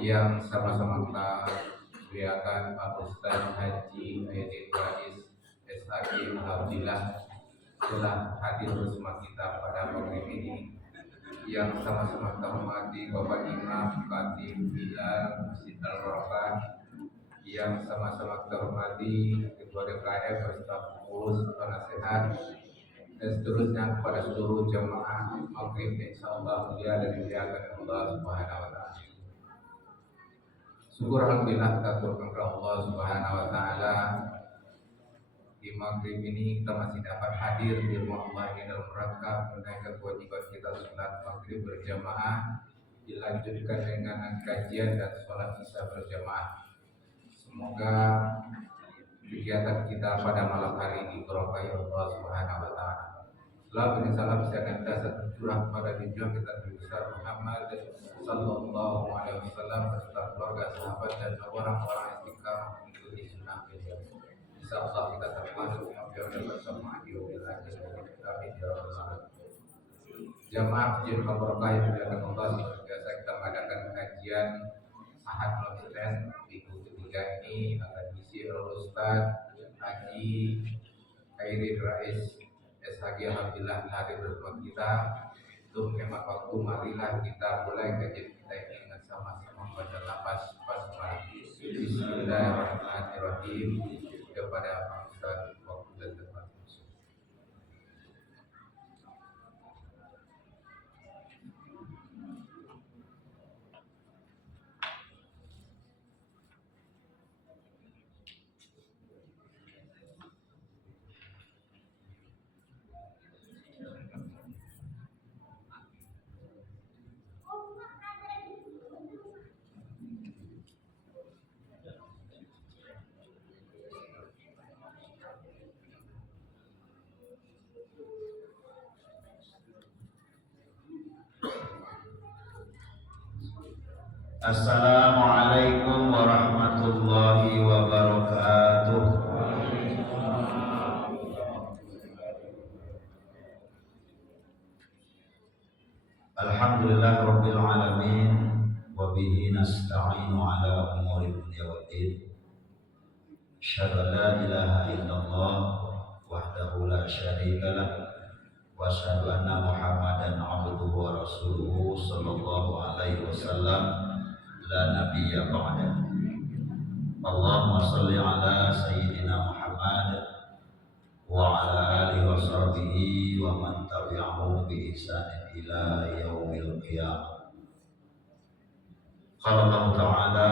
yang sama-sama kita muliakan Pak Ustaz Haji Aidil Rais SHG Alhamdulillah telah hadir bersama kita pada maghrib ini, yang sama-sama kita hormati Bapak Imam Khatib Bilal Masjid Al-Barokah, yang sama-sama kita hormati Ketua DKM beserta pengurus penasehat dan seterusnya, kepada seluruh jamaah maghrib insyaallah mulia dan dimuliakan Allah Subhanahu wa taala. Syukur alhamdulillah kita aturkan kepada Allah Subhanahu wa taala, di maghrib ini kita masih dapat hadir di rumah Allah ini dalam rangka menunaikan kewajiban kita sholat maghrib berjamaah, dilanjutkan dengan kajian dan sholat isya berjamaah. Semoga kegiatan kita pada malam hari ini berkahi Allah Subhanahu wa taala. Salam dan salam sejahtera tercurah kepada junjungan kita Nabi besar Muhammad sallallahu alaihi wasallam beserta keluarga, sahabat dan orang-orang istiqamah mengikuti sunnah beliau. Insyaallah kita termasuk yang bersama di wilayah kami di Rasulullah. Jamaah Masjid Al-Barokah yang dimuliakan Allah, seperti biasa kita mengadakan kajian Ahad malam Senin minggu ketiga ini akan diisi oleh Ustaz Haji Aidil Rais SHG Alhamdulillah hadir bersama kita. Untuk menghemat waktu, marilah kita mulai kajian kita ini dengan sama-sama pada lafaz basmalah. Bismillahirrahmanirrahim. Kepada Pak Ustaz waktu dan tempat. Assalamualaikum warahmatullahi wabarakatuh. Alhamdulillah rabbil alamin, wa bihi nasta'inu ala umuri dunya waddin. Asyhadu an la ilaha illallah wahdahu la syarika lah, wa asyhadu anna Muhammadan abduhu wa rasuluhu sallallahu alaihi wasallam la nabiyya ba'da. Allahumma salli ala sayyidina Muhammad wa ala alihi wa sahbihi wa man tabi'ahum bi ihsanin ila yaumil qiyamah. Qala Allah ta'ala,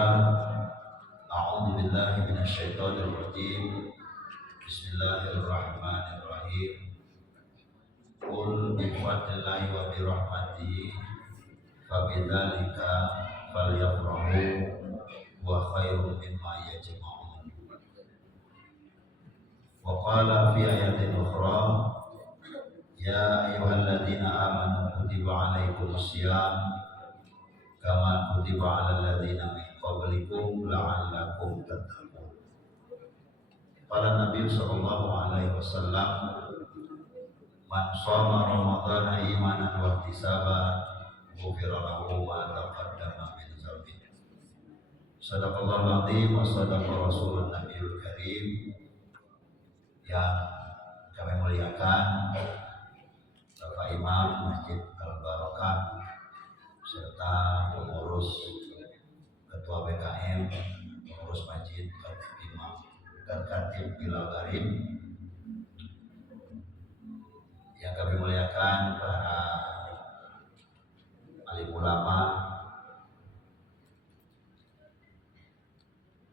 a'udzu billahi minasy syaithanir rajim. Bismillahirrahmanirrahim. Qul bi fadlillahi wa bi rahmatihi fa bidzalika falyafrahu wa khairum mimma yajma'un. Wa qala fi ayatin ukhra, ya ayyuhalladzina amanu kutiba alaikumus syiyam kama kutiba alal ladzina min qablikum la'allakum tattaqun. Qala Nabi sallallahu alaihi wasallam, man shoma ramadhana imanan wa ihtisaban ghufira lahu ma taqaddama min dzambihi. Shadaqallahul azim wa shadaqa rasulun nabiyul karim. Yang kami muliakan Bapak Imam Masjid Al-Barokah serta pengurus Ketua BKM, pengurus Masjid Khatib Imam dan Khatib Bilal Karim. Yang kami muliakan para alim ulama,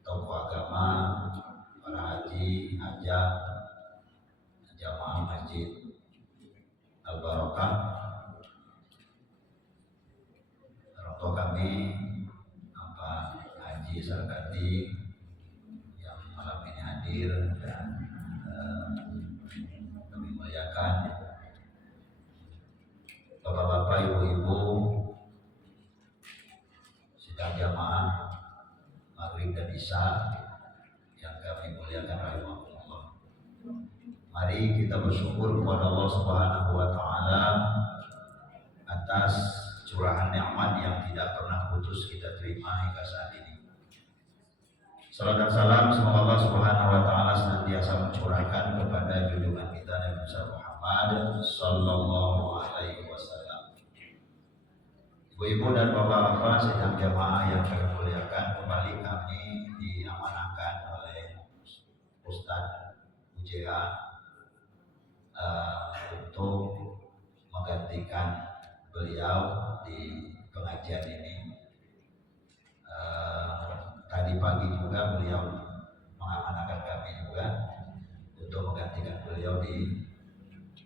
tokoh agama, para haji, hajah, jamaah Masjid Al-Barokah, orang tua kami Bapak Haji Sarkati yang malam ini hadir dan kami muliakan bapak-bapak, ibu-ibu sidang jamaah maghrib dan isya yang kami muliakan rahimahullah. Mari kita bersyukur kepada Allah Subhanahu wa taala atas curahan nikmat yang tidak pernah putus kita terima hingga Salam dan salam semoga Allah Subhanahu wa taala senantiasa mencurahkan kepada junjungan kita Nabi Muhammad sallallahu alaihi wasallam. Ibu-ibu dan bapak-bapak sedang jamaah yang kami muliakan, kembali kami diamanahkan oleh Ustadz UJA untuk menggantikan beliau di pengajian ini. Tadi pagi juga beliau mengamanahkan kami juga untuk menggantikan beliau di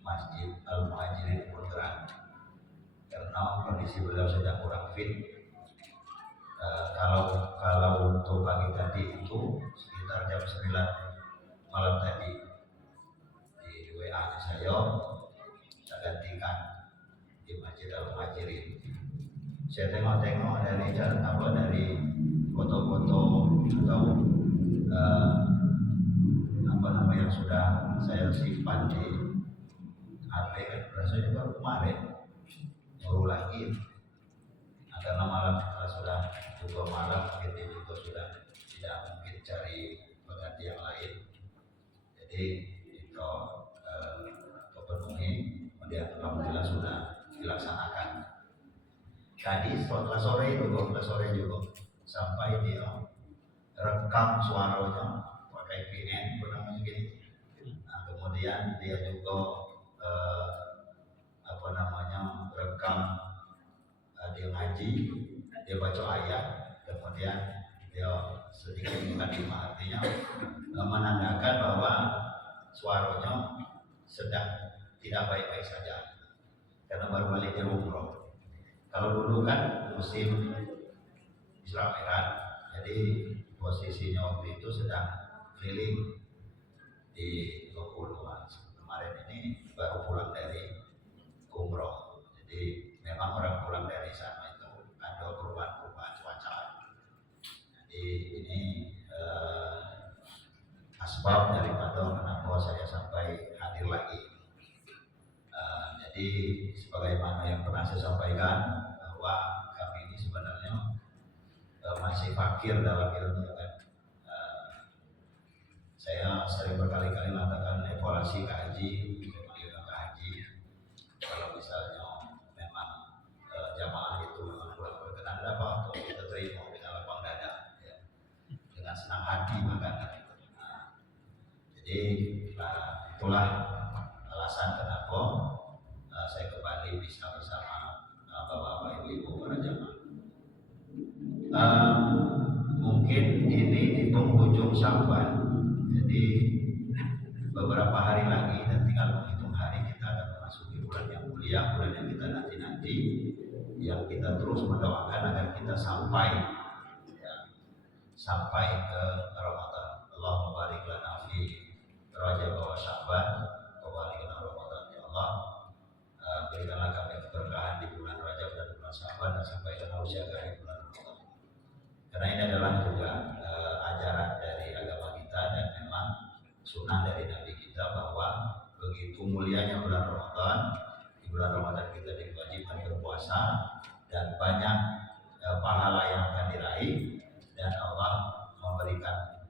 Masjid Al-Muhajirin Putra, karena kondisi beliau sedang kurang fit. Kalau untuk pagi tadi itu sekitar jam 9 malam tadi di WA saya gantikan di Masjid Al-Muhajirin. Saya tengok-tengok dari foto-foto atau yang sudah saya simpan di HP kan, rasanya baru kemarin baru lagi. Karena malam sudah juga malam, kita juga sudah tidak mungkin cari pengganti yang lain, jadi itu terpenuhi. Kemudian alhamdulillah sudah dilaksanakan. Tadi setelah sore juga sampai dia rekam suaranya pakai VN namanya gini. Nah, kemudian dia juga rekam dia ngaji, dia baca ayat, kemudian dia sedikit mukadimah, artinya menandakan bahwa suaranya sedang tidak baik-baik saja karena baru balik dari umroh. Kalau dulu kan musim Isra Mi'raj, jadi posisinya waktu itu sedang keliling di Bengkulu. Kemarin ini baru pulang dari umroh, jadi memang orang pulang dari sana itu ada perubahan-perubahan cuaca. Jadi ini asbab daripada kenapa saya sampai hadir lagi. Jadi sebagaimana yang pernah saya sampaikan bahwa kami ini sebenarnya masih fakir dalam ilmu kan. Saya sering berkali-kali mengatakan evaluasi kaji, kalau misalnya memang jamaah itu memang kurang berkenan, apa untuk kita terima dengan lapang dada, ya, dengan senang hati bahkan. Jadi itulah alasan kenapa saya kembali bisa bersama bapak-bapak, ibu-ibu, para jamaah. Mungkin ini di penghujung Sya'ban, jadi beberapa hari lagi dan tinggal menghitung hari kita akan memasuki bulan yang mulia, bulan yang kita nanti-nanti, yang kita terus mendoakan agar kita sampai ke Ramadan. Allahumma barik lana fi Rajab wa Sya'ban wa barik lana Ramadan, ya Allah. Berikanlah kami keberkahan di bulan Rajab dan bulan Sya'ban dan sampai ke usia akhir bulan Ramadan. Karena ini adalah juga ajaran dari agama kita dan memang sunnah dari Nabi kita bahwa begitu mulianya bulan Ramadan. Di bulan Ramadan kita diwajibkan berpuasa dan banyak pahala yang akan diraih, dan Allah memberikan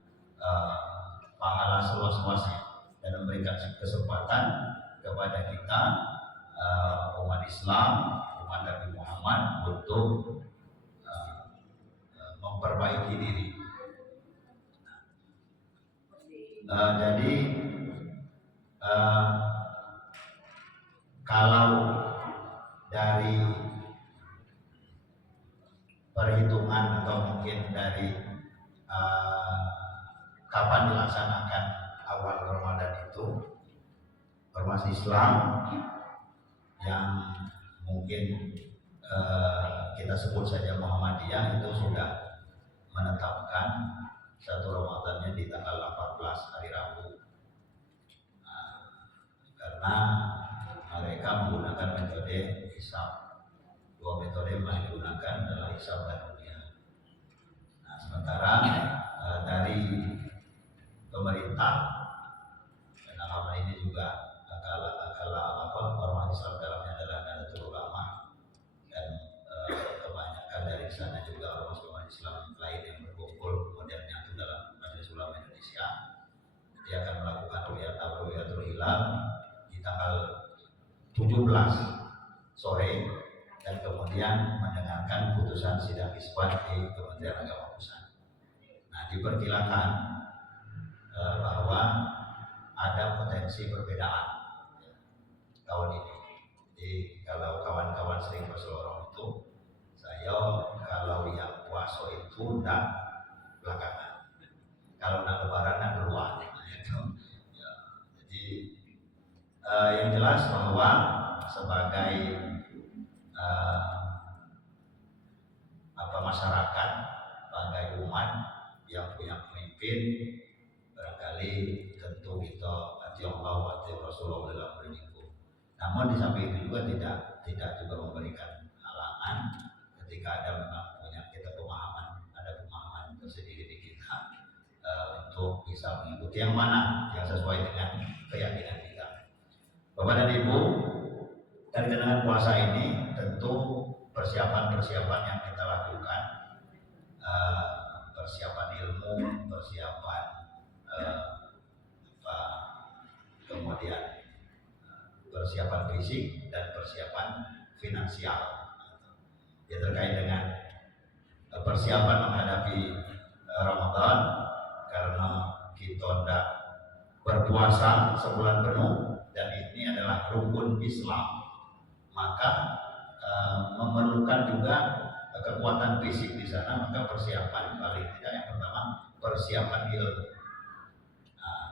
pahala seluas-luasnya dan memberikan kesempatan kepada kita umat Islam, umat Nabi Muhammad untuk memperbaiki diri. Jadi kalau dari perhitungan atau mungkin dari kapan dilaksanakan awal Ramadan itu, ormas Islam yang mungkin kita sebut saja Muhammadiyah itu sudah menetapkan satu Ramadannya di tanggal 18 hari Rabu. Karena mereka menggunakan metode hisab. Dua metode yang digunakan adalah hisab dan ruqyah. Nah, sementara dari pemerintah, dan hal ini juga ormas Islam dalamnya adalah Nahdlatul Ulama, dan kebanyakan dari sana juga ormas Islam lain yang berkumpul kemudian menyatu dalam 17 sore dan kemudian mendengarkan putusan sidang isbat di Kementerian Agama Pusat. Nah, diperkirakan bahwa ada potensi perbedaan tahun ini. Jadi kalau kawan-kawan sering berselorong itu, saya kalau yang puasa itu tidak belakangan, kalau nak lebaran nak duluan. Gitu. Ya, jadi yang jelas bahwa sebagai masyarakat, sebagai umat yang punya pemimpin, barangkali tentu kita hati Allah, hati Rasulullah dalam berminggu. Namun di samping itu juga tidak juga memberikan halangan ketika ada memang punya kita ada pemahaman tersendiri di kita untuk bisa mengikuti yang mana yang sesuai dengan keyakinan kita. Bapak dan Ibu, terkait dengan puasa ini tentu persiapan-persiapan yang kita lakukan, persiapan ilmu, persiapan kemudian persiapan fisik dan persiapan finansial. Ya, terkait dengan persiapan menghadapi Ramadan, karena kita hendak berpuasa sebulan penuh dan ini adalah rukun Islam, maka memerlukan juga kekuatan fisik di sana. Maka persiapan paling tidak yang pertama persiapan ilmu.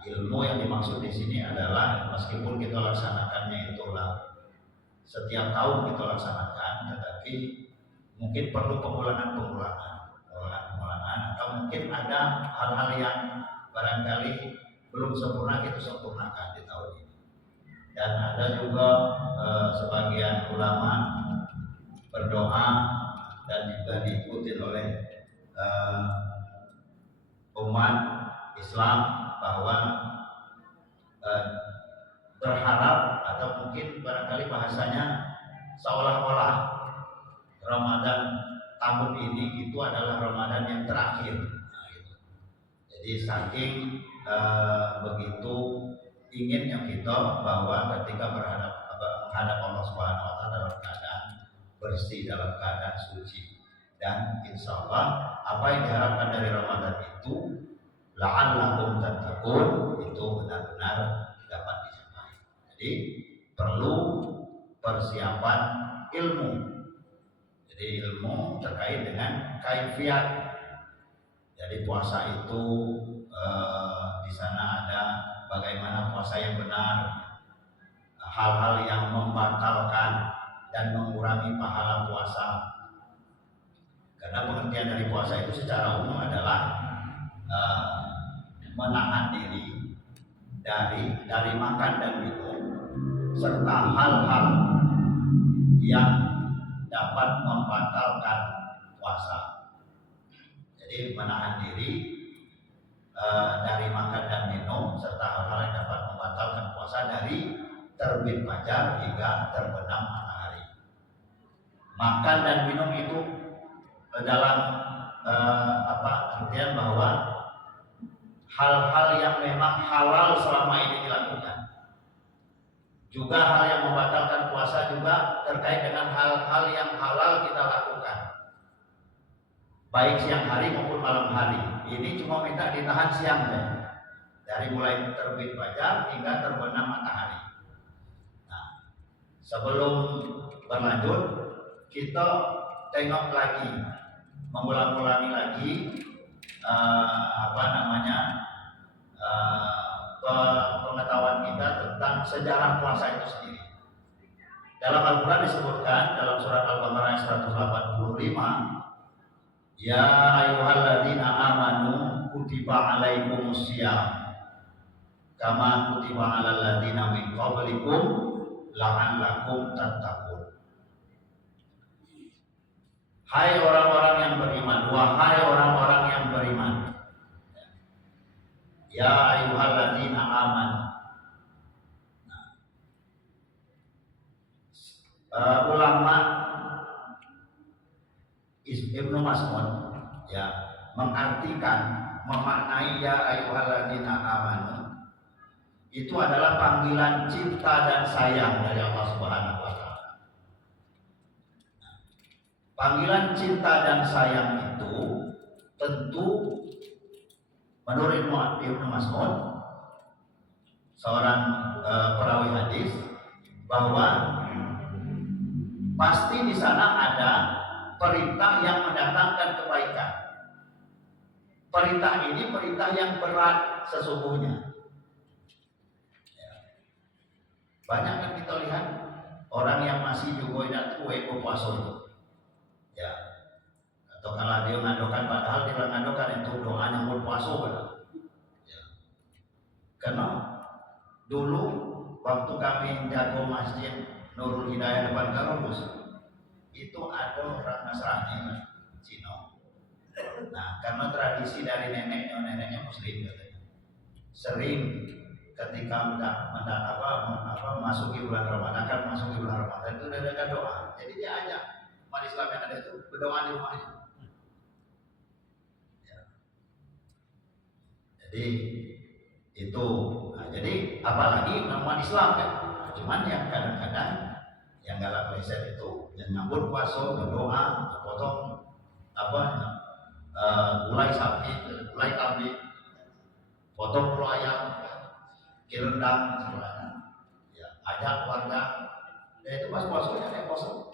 Ilmu yang dimaksud di sini adalah meskipun kita laksanakannya itulah setiap tahun kita laksanakan, tetapi mungkin perlu pengulangan atau mungkin ada hal-hal yang barangkali belum sempurna kita sempurnakan di tahun ini. Dan ada juga sebagian ulama berdoa dan juga diikuti oleh umat Islam bahwa berharap atau mungkin barangkali bahasanya seolah-olah Ramadan tahun ini itu adalah Ramadan yang terakhir. Nah, gitu. Jadi saking begitu inginnya kita bahwa ketika menghadap Allah Subhanahu wa taala dalam keadaan bersih, dalam keadaan suci, dan insya Allah apa yang diharapkan dari Ramadan itu la'allakum tattaqun itu benar-benar dapat dicapai. Jadi perlu persiapan ilmu. Jadi ilmu terkait dengan kaifiat. Jadi puasa itu di sana ada bagaimana puasa yang benar, hal-hal yang membatalkan dan mengurangi pahala puasa. Karena pengertian dari puasa itu secara umum adalah menahan diri dari makan dan minum serta hal-hal yang dapat membatalkan puasa. Jadi menahan diri dari makan dan minum serta hal-hal yang dapat membatalkan puasa dari terbit fajar hingga terbenam matahari. Makan dan minum itu dalam artian bahwa hal-hal yang memang halal selama ini dilakukan. Juga hal yang membatalkan puasa juga terkait dengan hal-hal yang halal kita lakukan, baik siang hari maupun malam hari. Ini cuma minta ditahan siang deh, dari mulai terbit fajar hingga terbenam matahari. Nah, sebelum berlanjut kita tengok lagi, mengulang-ulangi lagi pengetahuan kita tentang sejarah puasa itu sendiri. Dalam Al-Quran disebutkan dalam surat Al-Baqarah 185, ya ayyuhalladzina amanu kutiba alaikumusiyam kama kutiba alal ladzina min qablikum la'allakum tattaqun. Hai orang-orang yang beriman, wahai orang-orang yang beriman, ya ayyuhalladzina amanu. Ulama Ibnu Mas'ud mengartikan, memaknai ya ayyuhalladzina amanu itu adalah panggilan cinta dan sayang dari Allah Subhanahu wa taala. Panggilan cinta dan sayang itu tentu menurut Ibnu Mas'ud, seorang perawi hadis, bahwa pasti di sana ada perintah yang mendatangkan kebaikan. Perintah ini perintah yang berat sesungguhnya. Banyak kan kita lihat orang yang masih juga tidak tahu puasa itu. Ya. Atau kalau dia ngadokan, padahal dia ngadokan itu doa yang berpuasa. Ya. Karena dulu waktu kami jago masjid Nurul Hidayah depan kampus, itu ada orang Nasrani Cina. Nah, karena tradisi dari neneknya Muslim katanya, sering ketika masuki bulan Ramadan, kan masuki bulan Ramadan itu ada doa. Jadi dia ajak umat Islam yang ada itu berdoa di rumahnya. Ya. Jadi itu, nah, jadi apalagi umat Islam kan. Nah, cuman yang kadang-kadang yang galak meleset itu, yang nyambut puasa berdoa, potong gulai sapi, gulai kambing, potong puluh ayam, kirendang semuanya, ya, ajak warga, ya itu pas puasanya ada puasa,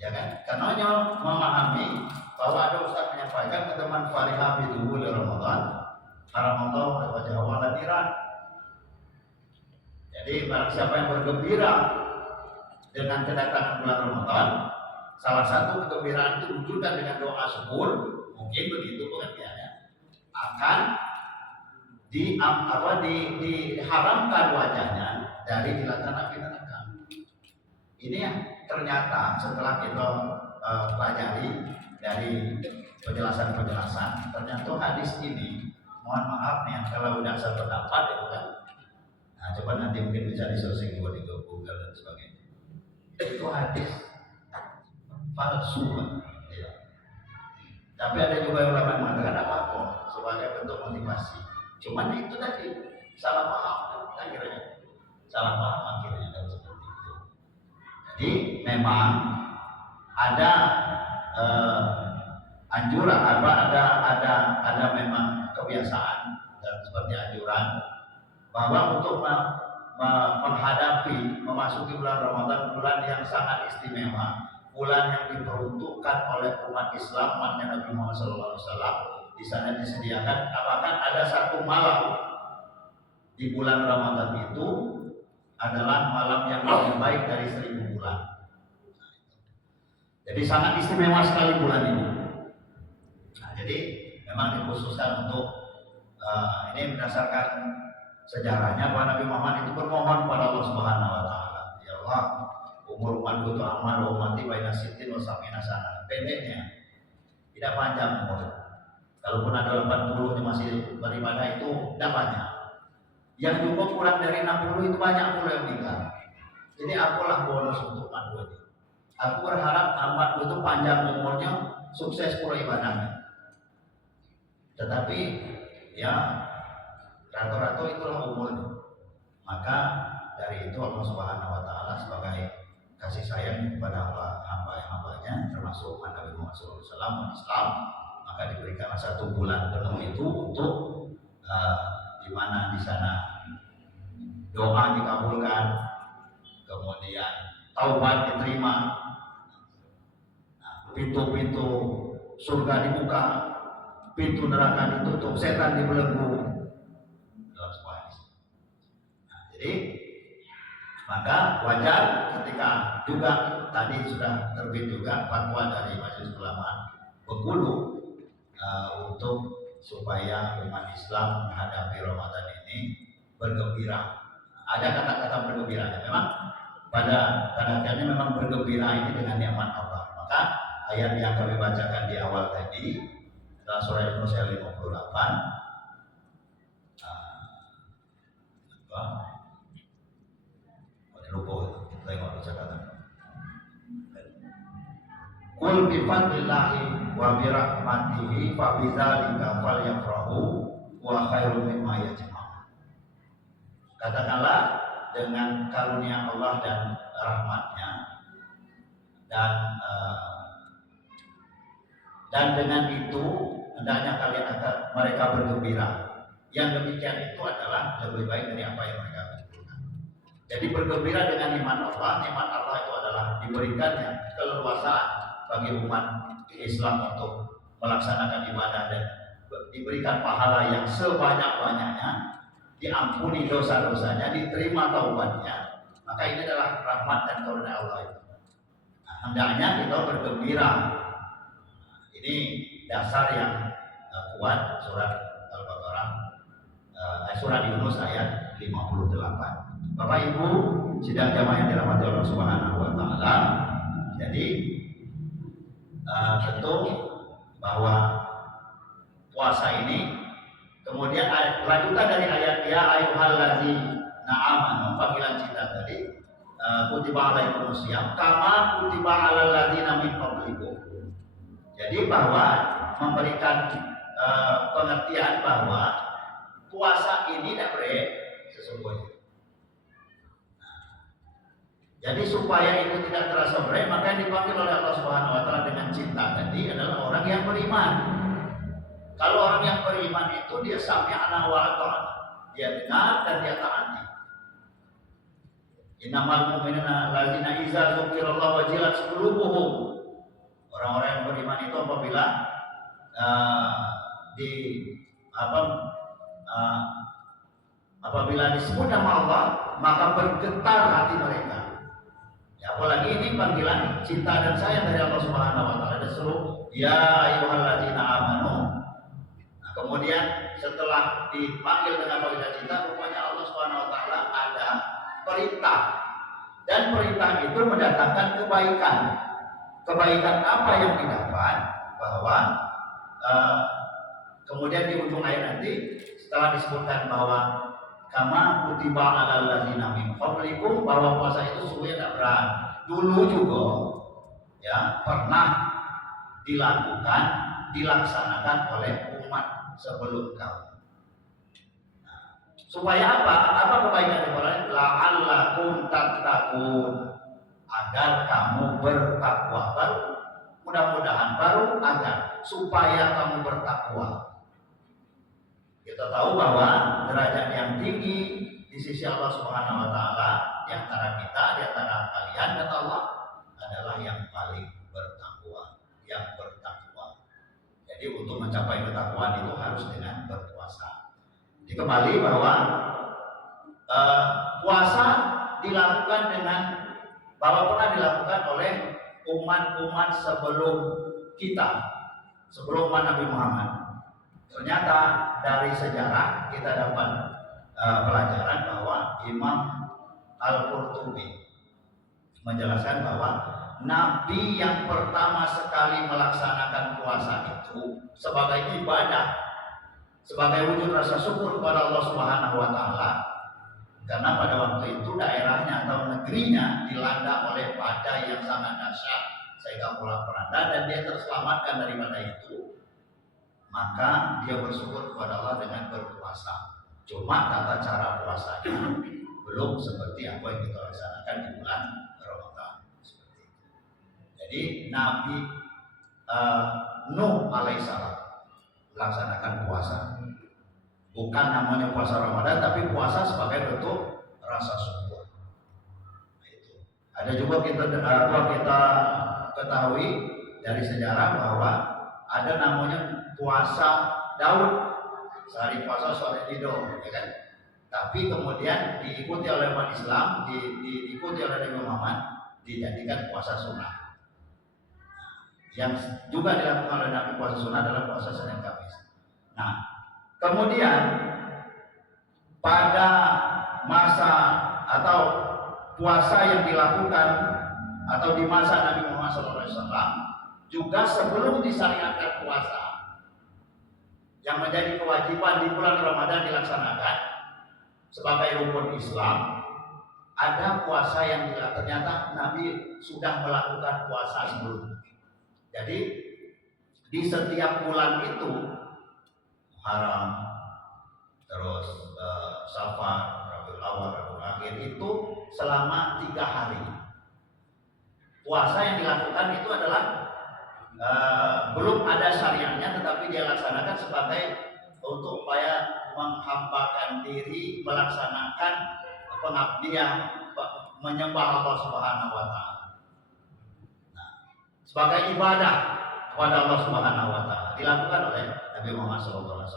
ya kan? Karena memahami bahwa ada ustaz menyampaikan ke teman Fariha itu di Ramadan, Ramadan wajah Allah tiran. Jadi barang siapa yang bergembira dengan kedatangan bulan Ramadan, salah satu kegembiraan itu wujudkan dengan doa syukur, mungkin begitu pengertiannya, akan diharamkan wajahnya dari dilaksanakan tindakan. Ini yang ternyata setelah kita pelajari dari penjelasan-penjelasan, ternyata hadis ini, mohon maaf nih kalau udah saya pendapat ya kan. Nah, coba nanti mungkin bisa disearching di Google dan sebagainya. Itu hadis palsu, ya. Tapi ada juga yang ulama mengatakan apa-apa sebagai bentuk motivasi. Cuman itu tadi salah paham akhirnya, salah paham akhirnya dan seperti itu. Jadi memang ada anjuran, ada memang kebiasaan dan seperti anjuran bahwa untuk menghadapi memasuki bulan Ramadan, bulan yang sangat istimewa, bulan yang diperuntukkan oleh umat Islam, umatnya Nabi Muhammad SAW. Di sana disediakan, bahkan ada satu malam di bulan Ramadan itu adalah malam yang lebih baik dari 1000 bulan. Jadi sangat istimewa sekali bulan ini. Nah, jadi memang dikhususkan untuk ini berdasarkan sejarahnya bahwa Nabi Muhammad itu bermohon kepada Allah Subhanahu wa taala, ya Allah, umur umatku itu amal umati baina sittin wa sab'ina sana. Pendeknya tidak panjang umur. Kalaupun ada 80 yang masih beribadah itu tidak banyak. Yang cukup kurang dari 60 itu banyak pula yang meninggal. Jadi akulah bonus untuk umatku ini. Aku berharap umatku itu panjang umurnya, sukses pula ibadahnya. Tetapi ya rata-rata itulah umurnya. Maka dari itu Allah Subhanahu wa taala sebagai kasih sayang kepada hamba-hambanya termasuk umat Nabi Muhammad SAW Islam, maka diberikanlah 1 bulan penuh itu untuk di mana di sana doa dikabulkan, kemudian taubat diterima, pintu-pintu surga dibuka, pintu neraka ditutup, setan dibelenggu dalam sebuah hadis. Nah, jadi maka wajar ketika juga tadi sudah terbit juga fatwa dari Majelis Ulama Bengkulu untuk supaya umat Islam menghadapi Ramadan ini bergembira. Ada kata-kata bergembira. Memang pada kadang-kadang memang bergembira ini dengan nikmat Allah. Maka ayat yang kami bacakan di awal tadi adalah surah Yunus 58. Lupa tengok catatan. Qul bi fadlillahi wa bi rahmatihi fa bidzalika falyafrahu wa khairum mimma yajma'un. katakanlah dengan karunia Allah dan rahmatnya, dan dengan itu hendaknya kalian akan mereka bergembira. Yang demikian itu adalah lebih baik dari apa yang mereka pikirkan. Jadi bergembira dengan nikmat Allah. Nikmat Allah itu adalah diberikannya keleluasaan bagi umat Islam untuk melaksanakan ibadah dan diberikan pahala yang sebanyak-banyaknya, diampuni dosa-dosanya, diterima taubatnya. Maka ini adalah rahmat dan karunia Allah itu. Nah, hendaknya kita bergembira. Ini dasar yang kuat surat Al-Baqarah, surat Yunus ayat 58. Bapak Ibu sidang jamaah yang dirahmati Allah Subhanahu wa taala. Jadi tentu bahwa puasa ini kemudian lanjutan dari ayat ya ayyuhallazina amanu, panggilan cinta tadi, kutiba alaikumus syiyam kama kutiba alal ladzina min qablikum. Jadi bahwa memberikan pengertian bahwa puasa ini tidak sesungguhnya. Jadi supaya itu tidak terasa berat, maka yang dipanggil oleh Allah Subhanahu wa taala dengan cinta tadi adalah orang yang beriman. Kalau orang yang beriman itu dia sami'na wa ata'na, dia dengar dan dia taati. Innamal mu'minuna alladzina idza dzukirallahu wajilat qulubuhum. Orang-orang yang beriman itu apabila apabila disebut nama Allah maka bergetar hati mereka. Ya, apalagi ini panggilan cinta dan sayang dari Allah Subhanahu wa taala. Disuruh ya ayyuhalladzina amanu. Nah, kemudian setelah dipanggil dengan panggilan cinta, rupanya Allah Subhanahu wa taala ada perintah. Dan perintah itu mendatangkan kebaikan. Kebaikan apa yang didapat? Bahwa kemudian di ujung ayat nanti setelah disebutkan bahwa kama kutiba alal ladzina min qablikum, bahwa puasa itu sungguh tidak berat. Dulu juga ya pernah dilaksanakan oleh umat sebelum kamu. Supaya apa? Apa kebaikan itu? La'allakum tattaqun, agar kamu bertakwa. Baru mudah-mudahan baru agar supaya kamu bertakwa. Kita tahu bahwa derajat yang tinggi di sisi Allah Subhanahu wa taala di antara kita, di antara kalian, kata Allah, adalah yang paling bertakwa, yang bertakwa. Jadi untuk mencapai ketakwaan itu harus dengan berpuasa. Jadi kembali bahwa puasa dilakukan dengan bahwa pernah dilakukan oleh umat-umat sebelum kita, sebelum umat Nabi Muhammad. Ternyata dari sejarah kita dapat pelajaran bahwa Imam Al-Qurtubi menjelaskan bahwa Nabi yang pertama sekali melaksanakan puasa itu sebagai ibadah, sebagai wujud rasa syukur kepada Allah Subhanahu wa taala, karena pada waktu itu daerahnya atau negerinya dilanda oleh badai yang sangat dahsyat sehingga pola-poranda dan dia terselamatkan daripada itu. Maka dia bersyukur kepada Allah dengan berpuasa. Cuma tata cara puasanya belum seperti apa yang kita laksanakan di bulan Ramadan. Seperti itu. Jadi Nabi Nuh alaihissalam melaksanakan puasa. Bukan namanya puasa Ramadan, tapi puasa sebagai bentuk rasa syukur. Nah, itu. Ada juga kita ketahui dari sejarah bahwa ada namanya puasa Daud, sehari puasa sore tidur, ya kan? Tapi kemudian diikuti oleh umat Islam, diikuti oleh Nabi Muhammad, dijadikan puasa sunnah. Yang juga dilakukan oleh Nabi puasa sunnah adalah puasa Senin Kamis. Nah, kemudian pada masa atau puasa yang dilakukan atau di masa Nabi Muhammad SAW juga sebelum disyariatkan puasa yang menjadi kewajiban di bulan Ramadan dilaksanakan sebagai rukun Islam, ada puasa yang ternyata Nabi sudah melakukan puasa sebelumnya. Jadi di setiap bulan itu Muharram, terus Safar, Rabiul Awal, Rabiul Akhir itu selama 3 hari. Puasa yang dilakukan itu adalah belum ada syariatnya, tetapi dia laksanakan sebagai untuk upaya menghambakan diri, melaksanakan pengabdian, menyembah Allah Subhanahu wa taala. Nah, sebagai ibadah kepada Allah Subhanahu wa taala dilakukan oleh Nabi Muhammad SAW.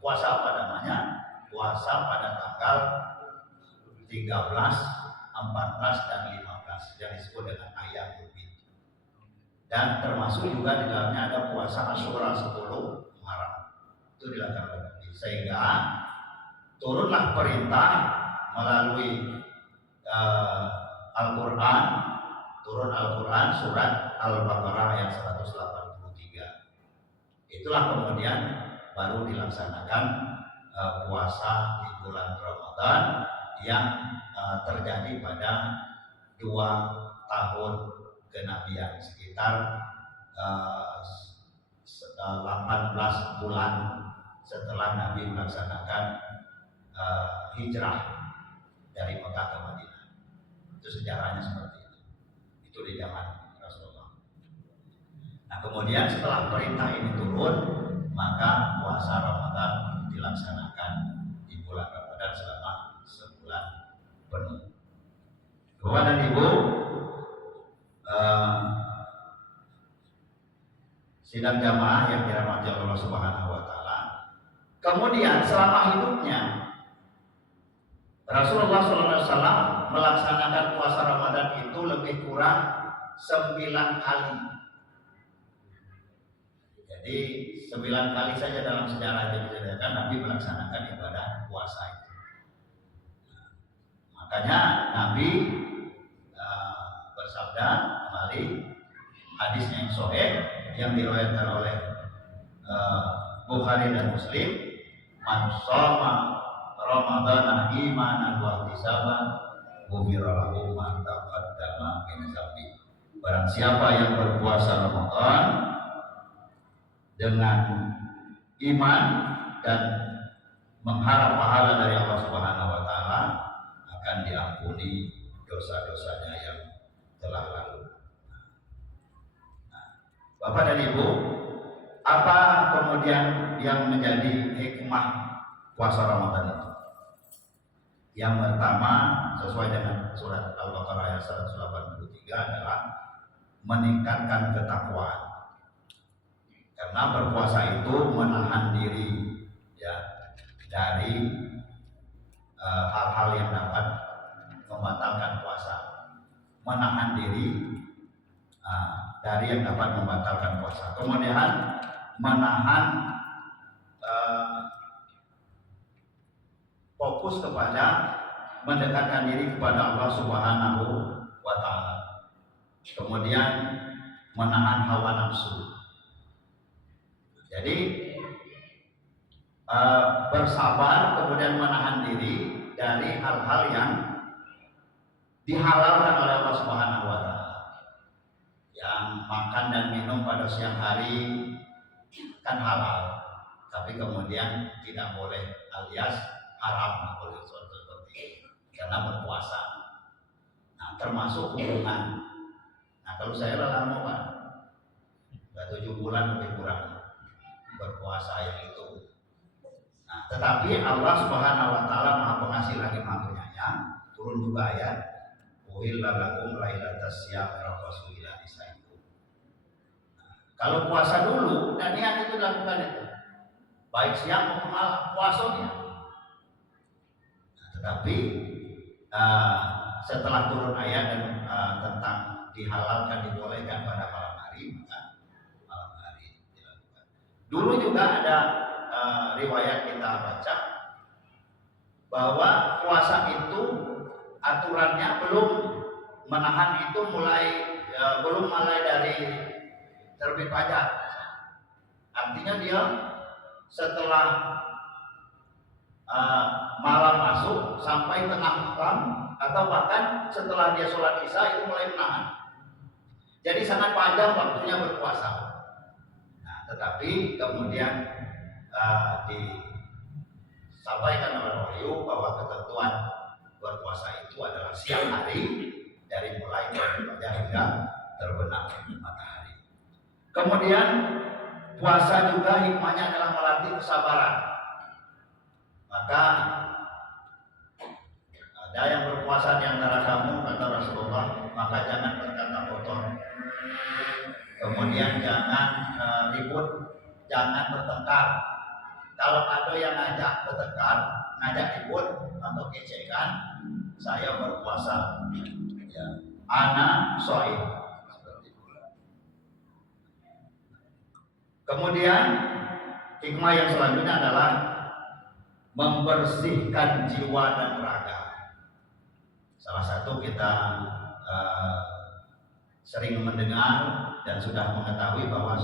Puasa apa namanya? Puasa pada tanggal 13, 14 dan 15 yang disebut dengan Ayyamul Bid. Dan termasuk juga di dalamnya ada puasa Asyura 10 Muharram. Itu dilakukan sehingga turunlah perintah melalui Al-Quran, turun Al-Quran surat Al-Baqarah ayat 183. Itulah kemudian baru dilaksanakan puasa di bulan Ramadan yang terjadi pada 2 tahun kenabian, sekitar 18 bulan setelah Nabi melaksanakan hijrah dari Mekah ke Madinah. Itu sejarahnya seperti itu. Itu di zaman Rasulullah. Nah, kemudian setelah perintah ini turun, maka puasa Ramadan dilaksanakan di bulan Ramadan selama sebulan penuh. Bapak dan Ibu, sidang jamaah yang dirahmati Allah Subhanahu wa taala. Kemudian selama hidupnya Rasulullah SAW melaksanakan puasa Ramadan itu lebih kurang 9 kali. Jadi 9 kali saja dalam sejarah diceritakan Nabi melaksanakan ibadah puasa itu. Makanya Nabi bersabda kembali hadisnya yang sahih yang diriwayatkan oleh Bukhari dan Muslim, man shoma Ramadana imanan wa ihtisaban ghufira lahu ma taqaddama min dzambi. Barang siapa yang berpuasa Ramadan dengan iman dan mengharap pahala dari Allah Subhanahu wa taala, akan diampuni dosa-dosanya yang telah lalu. Bapak dan Ibu, apa kemudian yang menjadi hikmah puasa Ramadan itu? Yang pertama, sesuai dengan surat Al-Baqarah ayat 183 adalah meningkatkan ketakwaan. Karena berpuasa itu menahan diri ya dari hal-hal yang dapat membatalkan puasa. Menahan diri dari yang dapat membatalkan puasa. Kemudian menahan fokus kepada mendekatkan diri kepada Allah Subhanahu wa taala. Kemudian menahan hawa nafsu. Jadi bersabar, kemudian menahan diri dari hal-hal yang dihalalkan oleh Allah Subhanahu wa taala. Yang makan dan minum pada siang hari kan halal, tapi kemudian tidak boleh alias haram boleh seperti itu karena berpuasa. Nah, termasuk hubungan. Nah, kalau saya lama Pak, sudah 7 bulan lebih kurang berpuasa yang itu. Nah, tetapi Allah Subhanahu wa taala Maha Pengasih lagi Maha Penyayang, turun juga ayat uhilla lakum lailatas syiyam rafasu ila nisaikum. Kalau puasa dulu dan niat itu dilakukan itu, baik siang maupun malam puasanya. Nah, tetapi setelah turun ayat dan tentang dihalalkan dibolehkan pada malam hari, maka malam hari dilakukan. Dulu juga ada riwayat kita baca bahwa puasa itu aturannya belum menahan itu belum mulai dari terbit fajar. Artinya dia setelah malam masuk sampai tengah malam atau bahkan setelah dia sholat isya itu mulai menahan. Jadi sangat panjang waktunya berpuasa. Nah, tetapi kemudian disampaikan oleh wahyu bahwa ketentuan berpuasa itu adalah siang hari dari mulai fajar hingga terbenam matahari. Kemudian puasa juga hikmahnya adalah melatih kesabaran. Maka ada yang berpuasa di antara kamu, kata Rasulullah, maka jangan berkata kotor. Kemudian jangan ribut, jangan bertengkar. Kalau ada yang ngajak bertengkar, ngajak ribut atau kecekan, saya berpuasa. Ya. Ana shaim. Kemudian hikmah yang selanjutnya adalah membersihkan jiwa dan raga. Salah satu kita sering mendengar dan sudah mengetahui bahwa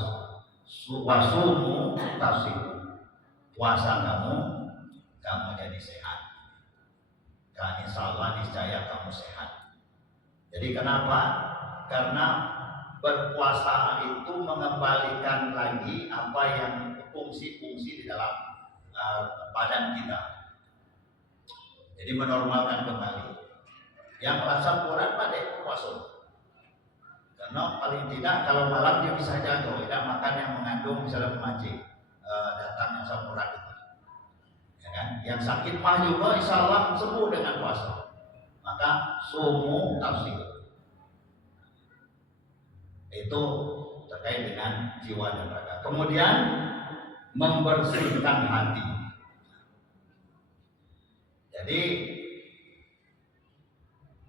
wasumu tasih, puasa kamu jadi sehat. Dan insya Allah niscaya kamu sehat. Jadi kenapa? Karena berpuasa itu mengembalikan lagi apa yang fungsi-fungsi di dalam badan kita. Jadi menormalkan kembali. Yang rasa kurang pada puasa. Karena paling tidak kalau malam dia bisa jaga, tidak makan yang mengandung misalnya pemancing, datang yang asam urat itu. Ya kan? Yang sakit mah juga insya Allah sembuh dengan puasa. Maka sumu tafsir itu terkait dengan jiwa dan raga. Kemudian membersihkan hati. Jadi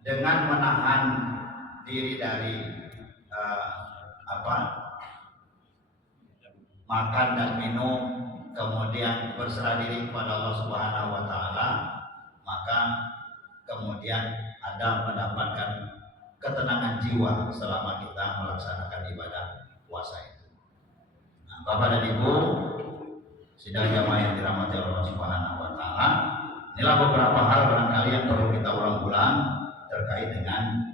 dengan menahan diri dari makan dan minum, kemudian berserah diri kepada Allah Subhanahu wa taala, maka kemudian ada mendapatkan ketenangan jiwa selama kita melaksanakan ibadah puasa itu. Nah, Bapak dan Ibu, sidang jamaah yang dirahmati Allah Subhanahu wa taala, inilah beberapa hal barangkali yang perlu kita ulang-ulang terkait dengan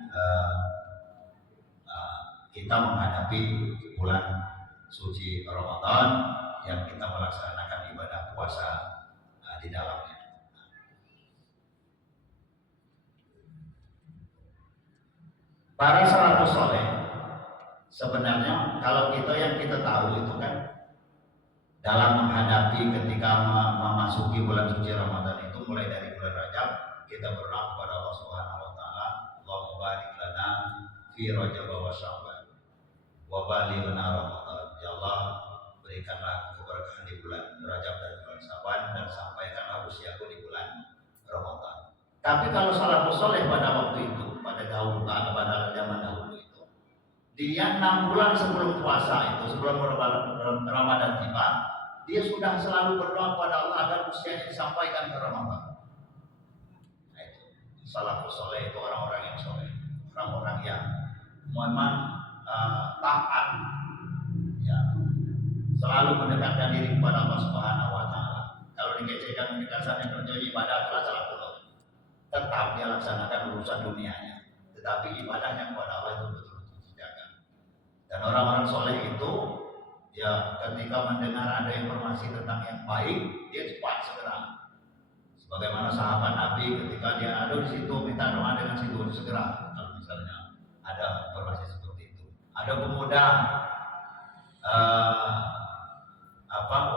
kita menghadapi bulan suci Ramadan yang kita melaksanakan ibadah puasa di dalamnya. Para salafus saleh sebenarnya kalau yang kita tahu itu kan dalam menghadapi ketika memasuki bulan suci Ramadan itu mulai dari bulan Rajab kita berdoa kepada Allah Subhanahu wa taala, Allahumma barik lana fi Rajab wa Sya'ban wa balighna Ramadan. Ya Allah, berikanlah keberkahan di bulan Rajab dan bulan Sya'ban dan sampaikanlah usiaku di bulan Ramadan. Tapi kalau salafus saleh pada waktu itu, pada zaman dahulu itu, dia 6 bulan sebelum puasa itu, sebelum Ramadan tiba, dia sudah selalu berdoa kepada Allah agar usianya disampaikan ke Ramadan. Nah itu, salafus saleh itu orang-orang yang saleh, orang-orang yang memang taat, ya, selalu mendekatkan diri kepada Allah Subhanahu wa taala. Kalau dikecehkan mendekatkan kerja ibadah adalah salah satu. Tetap dia laksanakan urusan dunianya, tetapi ibadahnya kepada Allah itu betul-betul dijaga. Dan orang-orang soleh itu, ya ketika mendengar ada informasi tentang yang baik, dia cepat segera. Sebagaimana sahabat Nabi ketika dia ada di situ minta doa dengan situ segera. Kalau misalnya ada informasi seperti itu, ada pemuda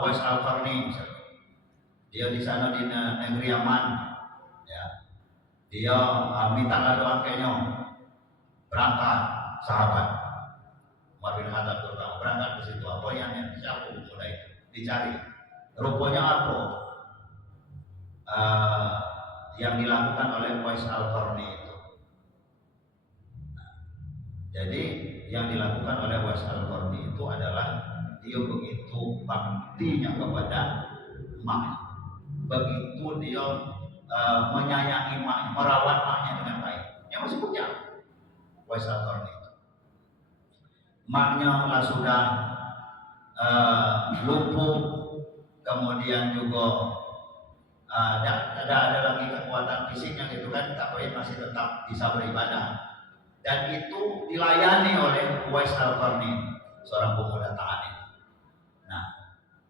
Uwais Al-Qarni misalnya, dia di sana di negeri Yaman, ya. Dia minta doa kayaknya berangkat sahabat Umar bin Khattab terutama berangkat ke situ. Apa yang siapa pemuda itu dicari? Rupanya apa yang dilakukan oleh Uwais Al-Qarni itu? Nah, jadi yang dilakukan oleh Uwais Al-Qarni itu adalah dia begitu baktinya kepada emaknya, begitu dia menyayangi emaknya, merawat emaknya dengan baik. Yang masih bujang Uwais Al-Qarni itu. Emaknya lah sudah lumpuh, kemudian juga ada lagi kekuatan fisiknya gitu kan, tapi masih tetap bisa beribadah. Dan itu dilayani oleh Uwais Al-Qarni, seorang pemuda taat itu. Nah,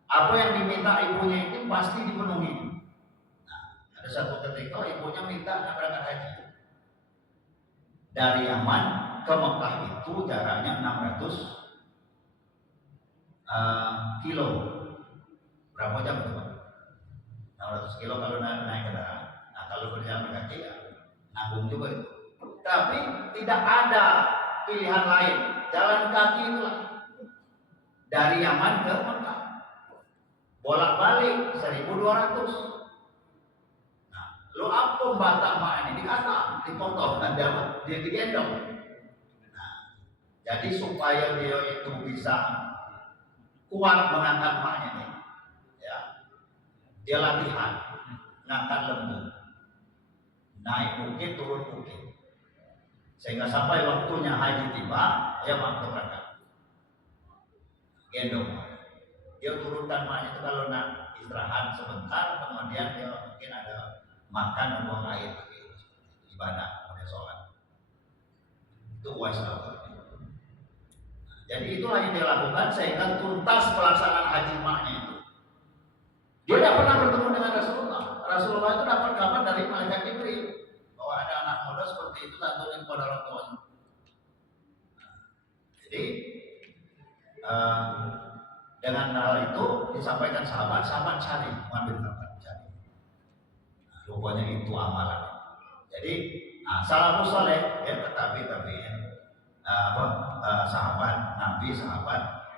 apa yang diminta ibunya itu pasti dipenuhi. Nah, ada Ada satu ketika ibunya minta berangkat haji. Dari Yaman ke Mekah itu jaraknya 600 kilo. Berapa jam itu, Pak? 600 kilo kalau naik kendaraan. Nah, kalau berjalan kaki ya nanggung juga itu. Tapi tidak ada pilihan lain. Jalan kaki itulah. Dari Yaman ke Mekah. Bolak-balik 1200. Lo apa batak mak ini dikata, dipotong, dia digendong. Nah, jadi supaya dia itu bisa kuat mengangkat maknya ini, ya, dia latihan ngangkat lembu, naik bukit turun bukit, sehingga sampai waktunya haji tiba, ya mak berangkat, gendong. Dia turunkan maknya itu kalau nak istirahat sebentar, kemudian dia mungkin ada makan dan buang air, ibadah, kemudian sholat. Itu wajib. Jadi itulah yang dilakukan sehingga tuntas pelaksanaan haji maknya itu. Dia tidak pernah bertemu dengan Rasulullah. Rasulullah itu dapat kabar dari malaikat Jibril bahwa ada anak muda seperti itu santunin kepada orang tuanya. Jadi dengan hal itu disampaikan sahabat cari, mengambil kabar, cari. Rupanya itu amalan. Jadi salafus saleh ya sahabat Nabi, sahabat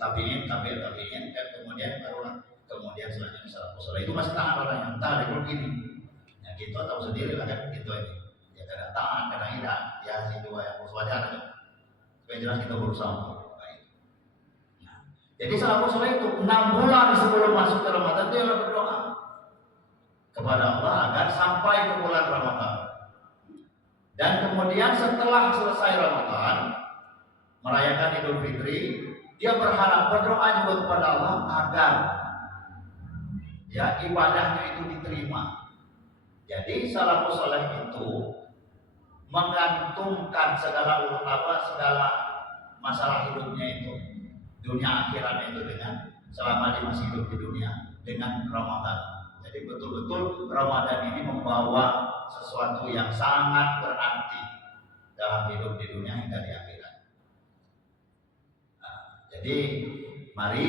tabiin dan kemudian barulah kemudian selanjutnya salafus saleh. Itu masih taat orangnya, entah ada begini. Ya kita tahu sendiri lah kan gitu ini. Ya kadang taat, kadang tidak. Ya si dua yang wajar aja. Supaya jelas kita berusaha untuk baik. Nah, jadi salafus saleh itu 6 bulan sebelum masuk ke Ramadan itu yang berdoa kepada Allah agar sampai ke bulan Ramadan. Dan kemudian setelah selesai Ramadan, merayakan Idul Fitri, dia berdoa juga kepada Allah agar ya ibadahnya itu diterima. Jadi salafus saleh itu menggantungkan segala masalah hidupnya itu, dunia akhiratnya itu dengan selama dia masih hidup di dunia dengan Ramadan. Jadi betul-betul Ramadan ini membawa sesuatu yang sangat berarti dalam hidup di dunia hingga di akhirat. Nah, jadi mari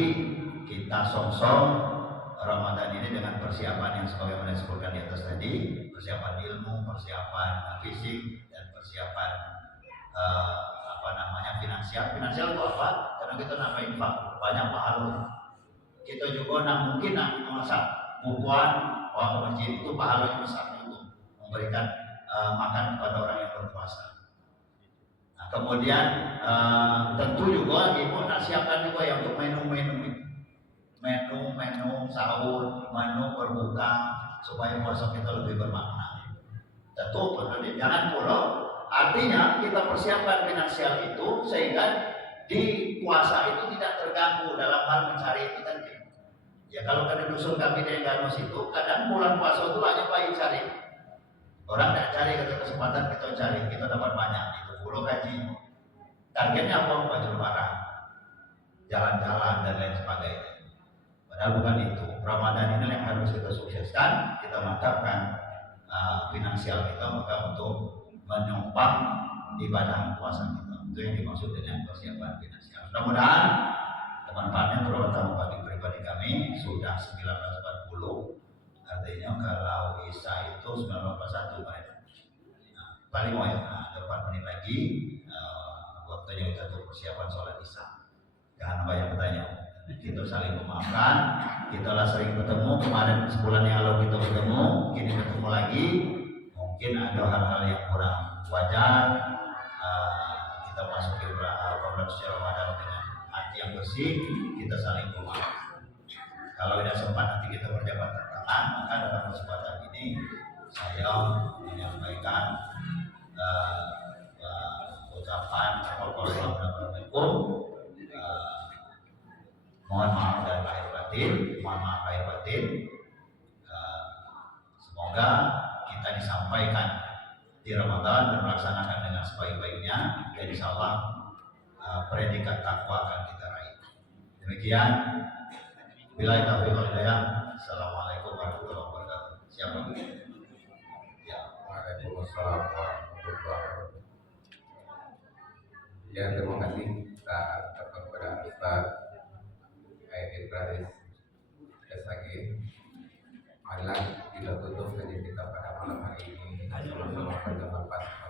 kita song-song Ramadan ini dengan persiapan yang sebagaimana disebutkan di atas tadi, persiapan ilmu, persiapan fisik, dan persiapan finansial. Finansial itu apa? Karena kita nambah infak, banyak pahala. Kita juga mungkin memasak bukuan waktu masjid itu pahalanya besar untuk memberikan makan kepada orang yang berpuasa. Nah, kemudian tentu juga ibu nak siapkan juga yang untuk menu sahur, menu berbuka supaya puasa kita lebih bermakna. Tentu jangan pula artinya kita persiapkan finansial itu sehingga di puasa itu tidak terganggu dalam hal mencari itu tadi. Ya kalau kada dusun kami yang Ganus itu kadang bulan puasa itu hanya baik cari. Orang tidak cari kesempatan kita dapat banyak itu pulau gaji. Targetnya apa? Baju lebaran, jalan-jalan dan lain sebagainya. Padahal bukan itu. Ramadan ini yang harus kita sukseskan, kita mantapkan finansial kita maka untuk menyumbang ibadah puasa kita. Itu yang dimaksud dengan persiapan finansial. Mudah-mudahan manfaatnya terutama bagi pribadi kami sudah 1940, artinya kalau Isya itu 1941 mereka. Nah, paling mau ya, ada 4 menit lagi waktunya untuk persiapan sholat Isya. Jangan banyak bertanya. Kita saling memaafkan, kita lah sering bertemu, kemarin sebulan yang lalu kita bertemu, kini bertemu lagi. Mungkin ada hal-hal yang kurang wajar, kita masuk ke bulan suci Ramadan dengan hati yang bersih, kita saling memaafkan. Kalau tidak sempat nanti kita berjabat tangan, maka dalam kesempatan ini saya menyampaikan ucapan Assalamualaikum. Mohon maaf dan lahir batin. Semoga kita disampaikan di Ramadan dan melaksanakan dengan sebaik-baiknya. Dan insya Allah predikat takwa akan kita raih. Demikian. Billahi taufiq wal hidayah. Assalamualaikum warahmatullahi wabarakatuh. siapa? Ya. Waalaikumsalam warahmatullahi wabarakatuh. Ya, terima kasih kita ucapkan kepada Ustaz Aidil Rais SAG. Marilah kita tutup kajian kita pada malam hari ini. Sama-sama berdoa